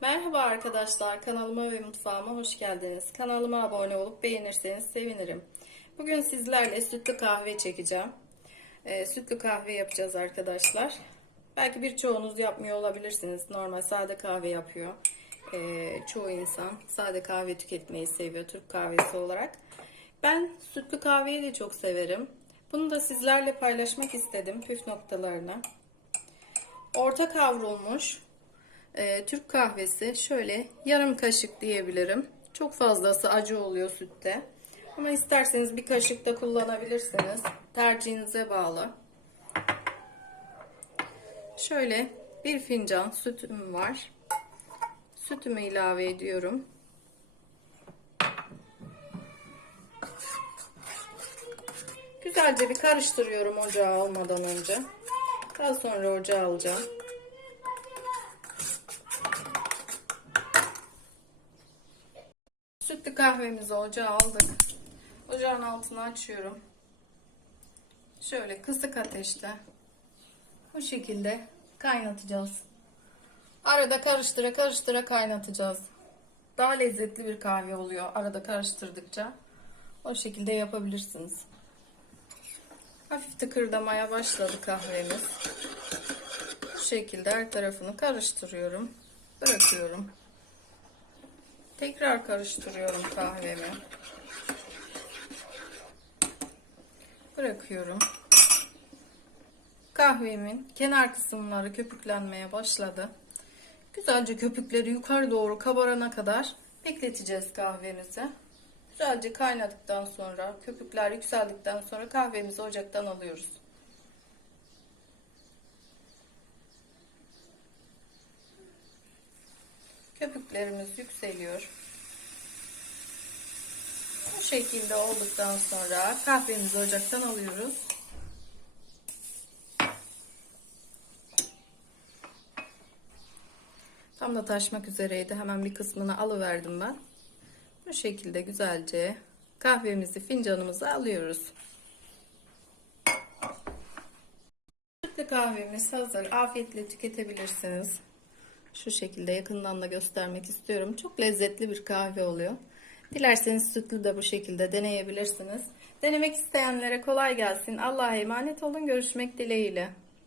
Merhaba arkadaşlar, kanalıma ve mutfağıma hoş geldiniz. Kanalıma abone olup beğenirseniz sevinirim. Bugün sizlerle sütlü kahve çekeceğim. Ee, sütlü kahve yapacağız arkadaşlar. Belki birçoğunuz yapmıyor olabilirsiniz. Normal sade kahve yapıyor. Ee, çoğu insan sade kahve tüketmeyi seviyor Türk kahvesi olarak. Ben sütlü kahveyi de çok severim. Bunu da sizlerle paylaşmak istedim püf noktalarını. Orta kavrulmuş e, Türk kahvesi şöyle yarım kaşık diyebilirim. Çok fazlası acı oluyor sütte. Ama isterseniz bir kaşık da kullanabilirsiniz. Tercihinize bağlı. Şöyle bir fincan sütüm var. Sütümü ilave ediyorum. Güzelce bir karıştırıyorum ocağa almadan önce. Daha sonra ocağa alacağım. Sütlü kahvemizi ocağa aldık. Ocağın altını açıyorum. Şöyle kısık ateşte bu şekilde kaynatacağız. Arada karıştıra karıştıra kaynatacağız. Daha lezzetli bir kahve oluyor arada karıştırdıkça. O şekilde yapabilirsiniz. Hafif tıkırdamaya başladı kahvemiz. Bu şekilde her tarafını karıştırıyorum. Bırakıyorum. Tekrar karıştırıyorum kahvemi. Bırakıyorum. Kahvemin kenar kısımları köpüklenmeye başladı. Güzelce köpükleri yukarı doğru kabarana kadar bekleteceğiz kahvemizi. Güzelce kaynadıktan sonra, köpükler yükseldikten sonra kahvemizi ocaktan alıyoruz. Köpüklerimiz yükseliyor. Bu şekilde olduktan sonra kahvemizi ocaktan alıyoruz. Tam da taşmak üzereydi. Hemen bir kısmını alıverdim ben. Bu şekilde güzelce kahvemizi fincanımıza alıyoruz. Sütlü kahvemiz hazır. Afiyetle tüketebilirsiniz. Şu şekilde yakından da göstermek istiyorum. Çok lezzetli bir kahve oluyor. Dilerseniz sütlü de bu şekilde deneyebilirsiniz. Denemek isteyenlere kolay gelsin. Allah'a emanet olun. Görüşmek dileğiyle.